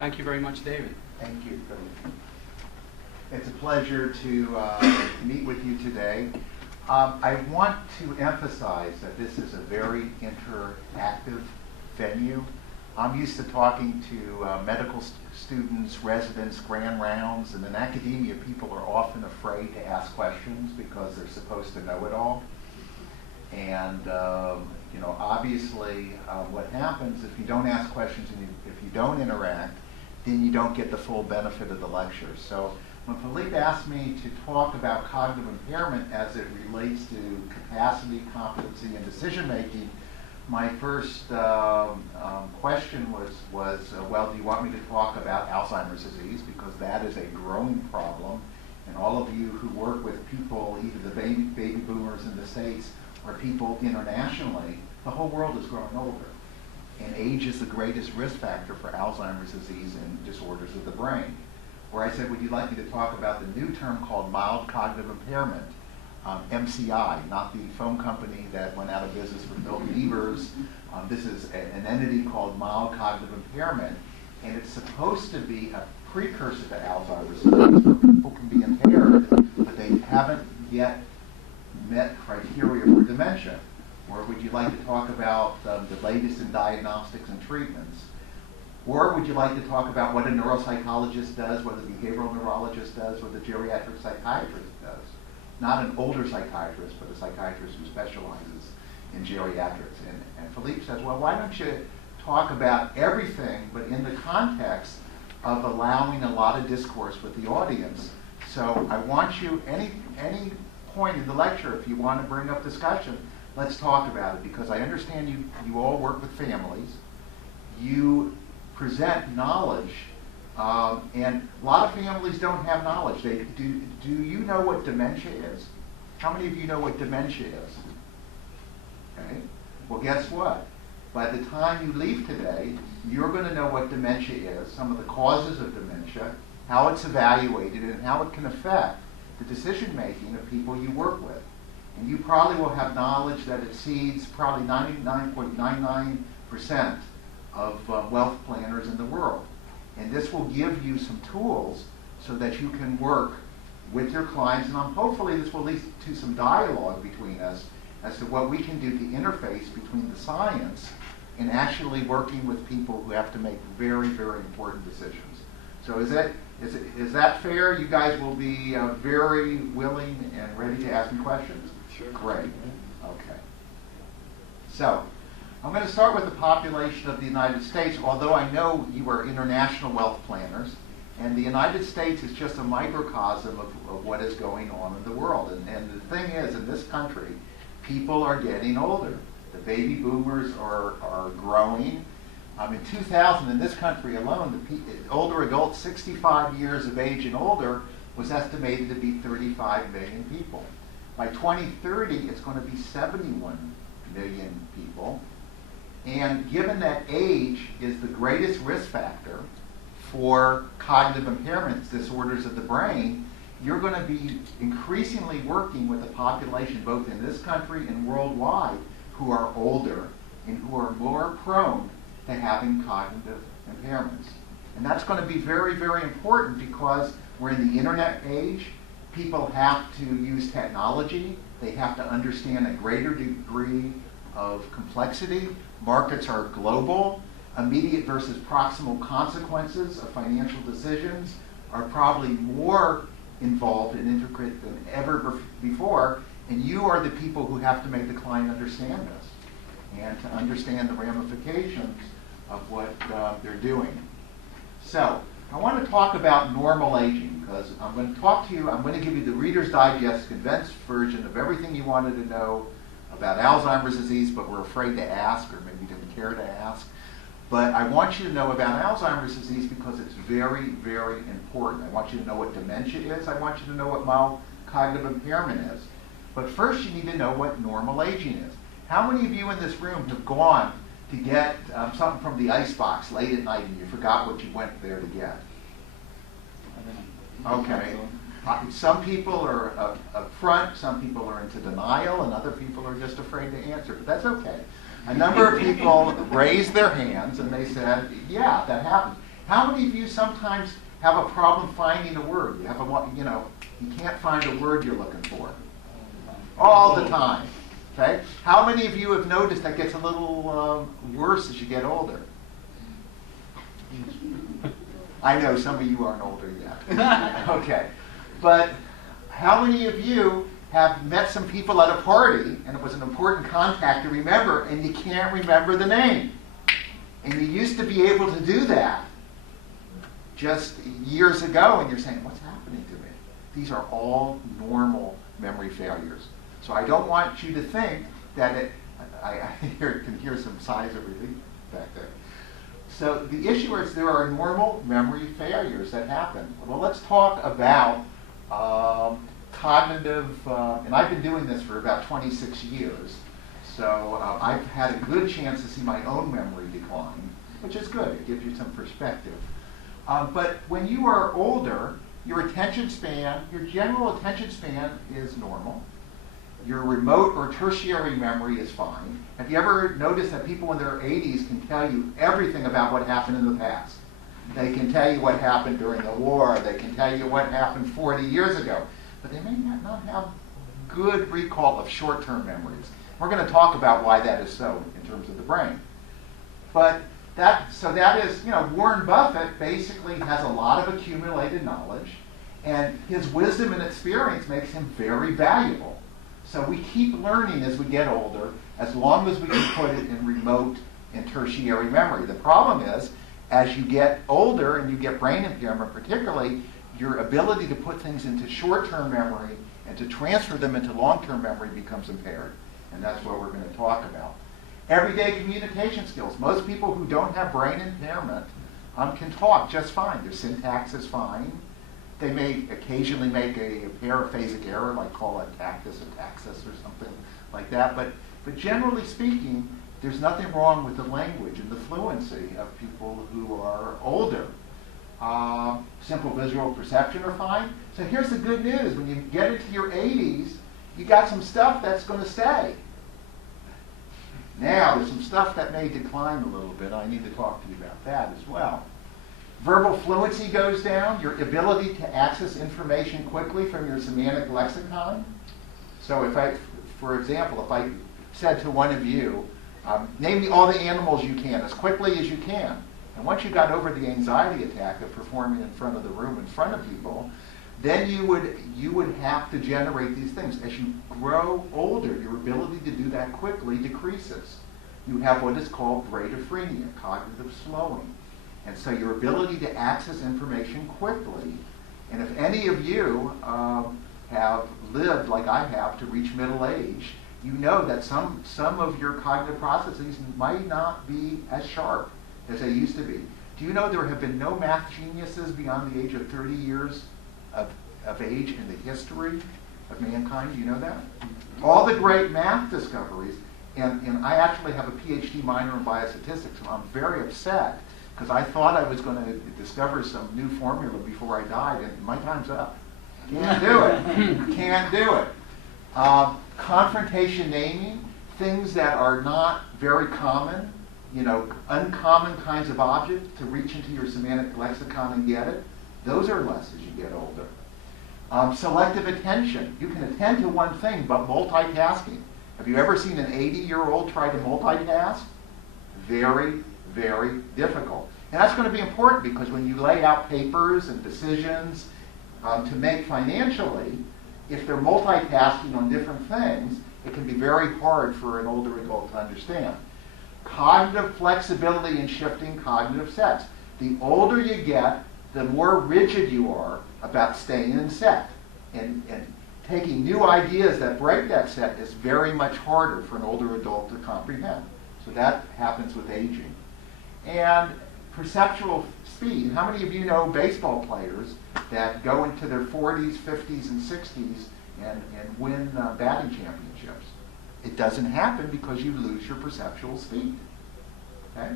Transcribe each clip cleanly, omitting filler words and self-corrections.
Thank you very much, David. Thank you, Philip. It's a pleasure to meet with you today. I want to emphasize that this is a very interactive venue. I'm used to talking to medical students, residents, grand rounds, and in academia people are often afraid to ask questions because they're supposed to know it all. And obviously what happens if you don't ask questions and if you don't interact, then you don't get the full benefit of the lecture. So when Philippe asked me to talk about cognitive impairment as it relates to capacity, competency, and decision making, my first question was, well, do you want me to talk about Alzheimer's disease? Because that is a growing problem. And all of you who work with people, either the baby boomers in the States or people internationally, the whole world is growing older. And age is the greatest risk factor for Alzheimer's disease and disorders of the brain. Where I said, would you like me to talk about the new term called mild cognitive impairment, MCI, not the phone company that went out of business with Milton Evers. This is an entity called mild cognitive impairment, and it's supposed to be a precursor to Alzheimer's disease, where people can be impaired, but they haven't yet met criteria for dementia. Or would you like to talk about the latest in diagnostics and treatments? Or would you like to talk about what a neuropsychologist does, what a behavioral neurologist does, what a geriatric psychiatrist does? Not an older psychiatrist, but a psychiatrist who specializes in geriatrics. And Philippe says, well, why don't you talk about everything, but in the context of allowing a lot of discourse with the audience. So I want you, any point in the lecture, if you want to bring up discussion, let's talk about it, because I understand you all work with families. You present knowledge, and a lot of families don't have knowledge. Do you know what dementia is? How many of you know what dementia is? Okay. Well, guess what? By the time you leave today, you're going to know what dementia is, some of the causes of dementia, how it's evaluated, and how it can affect the decision-making of people you work with. And you probably will have knowledge that exceeds probably 99.99% of wealth planners in the world. And this will give you some tools so that you can work with your clients, and hopefully this will lead to some dialogue between us as to what we can do to interface between the science and actually working with people who have to make very, very important decisions. So is that fair? You guys will be very willing and ready to ask me questions? Sure. Great. Okay. So I'm going to start with the population of the United States, although I know you are international wealth planners, and the United States is just a microcosm of what is going on in the world. And the thing is, in this country, people are getting older. The baby boomers are growing. In 2000, in this country alone, the older adults 65 years of age and older was estimated to be 35 million people. By 2030, it's going to be 71 million people. And given that age is the greatest risk factor for cognitive impairments, disorders of the brain, you're going to be increasingly working with a population both in this country and worldwide who are older and who are more prone to having cognitive impairments. And that's going to be very, very important because we're in the internet age. People have to use technology. They have to understand a greater degree of complexity. Markets are global. Immediate versus proximal consequences of financial decisions are probably more involved and intricate than ever before. And you are the people who have to make the client understand this and to understand the ramifications of what they're doing. So I want to talk about normal aging because I'm going to talk to you, I'm going to give you the Reader's Digest condensed version of everything you wanted to know about Alzheimer's disease, but were afraid to ask or maybe didn't care to ask. But I want you to know about Alzheimer's disease because it's very, very important. I want you to know what dementia is. I want you to know what mild cognitive impairment is. But first you need to know what normal aging is. How many of you in this room have gone to get something from the icebox late at night and you forgot what you went there to get? Okay. Some people are up front, some people are into denial, and other people are just afraid to answer. But that's okay. A number of people raised their hands and they said, yeah, that happens. How many of you sometimes have a problem finding a word? You have a, you can't find a word you're looking for. All the time. Okay? How many of you have noticed that gets a little worse as you get older? I know some of you aren't older yet. Okay. But how many of you have met some people at a party, and it was an important contact to remember, and you can't remember the name? And you used to be able to do that just years ago, and you're saying, what's happening to me? These are all normal memory failures. So I don't want you to think that I can hear some sighs of relief back there. So the issue is there are normal memory failures that happen. Well, let's talk about cognitive, and I've been doing this for about 26 years, so I've had a good chance to see my own memory decline, which is good. It gives you some perspective. But when you are older, your attention span, your general attention span is normal. Your remote or tertiary memory is fine. Have you ever noticed that people in their 80s can tell you everything about what happened in the past? They can tell you what happened during the war. They can tell you what happened 40 years ago. But they may not have good recall of short-term memories. We're going to talk about why that is so in terms of the brain. But that is, Warren Buffett basically has a lot of accumulated knowledge, and his wisdom and experience makes him very valuable. So we keep learning as we get older, as long as we can put it in remote and tertiary memory. The problem is, as you get older and you get brain impairment particularly, your ability to put things into short-term memory and to transfer them into long-term memory becomes impaired. And that's what we're going to talk about. Everyday communication skills. Most people who don't have brain impairment can talk just fine. Their syntax is fine. They may occasionally make a paraphasic error, like call it tactus or taxis or something like that. But generally speaking, there's nothing wrong with the language and the fluency of people who are older. Simple visual perception are fine. So here's the good news. When you get into your 80s, you got some stuff that's going to stay. Now, there's some stuff that may decline a little bit. I need to talk to you about that as well. Verbal fluency goes down, your ability to access information quickly from your semantic lexicon. So for example, if I said to one of you, name me all the animals you can as quickly as you can. And once you got over the anxiety attack of performing in front of the room, in front of people, then you would have to generate these things. As you grow older, your ability to do that quickly decreases. You have what is called bradyphrenia, cognitive slowing. And so your ability to access information quickly, and if any of you have lived like I have to reach middle age, you know that some of your cognitive processes might not be as sharp as they used to be. Do you know there have been no math geniuses beyond the age of 30 years of age in the history of mankind? Do you know that? All the great math discoveries, and I actually have a PhD minor in biostatistics, and I'm very upset because I thought I was going to discover some new formula before I died, and my time's up. Can't do it. Can't do it. Confrontation naming, things that are not very common, uncommon kinds of objects to reach into your semantic lexicon and get it, those are less as you get older. Selective attention. You can attend to one thing, but multitasking. Have you ever seen an 80-year-old try to multitask? Very, very difficult. And that's going to be important because when you lay out papers and decisions to make financially, if they're multitasking on different things, it can be very hard for an older adult to understand. Cognitive flexibility and shifting cognitive sets. The older you get, the more rigid you are about staying in set. And taking new ideas that break that set is very much harder for an older adult to comprehend. So that happens with aging. And perceptual speed. How many of you know baseball players that go into their 40s, 50s, and 60s and win batting championships? It doesn't happen because you lose your perceptual speed. Okay?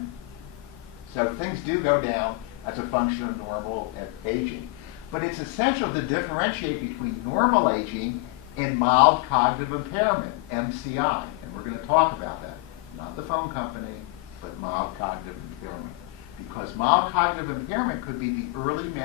So things do go down as a function of normal aging. But it's essential to differentiate between normal aging and mild cognitive impairment, MCI. And we're going to talk about that. Not the phone company, but mild cognitive impairment. Because mild cognitive impairment could be the early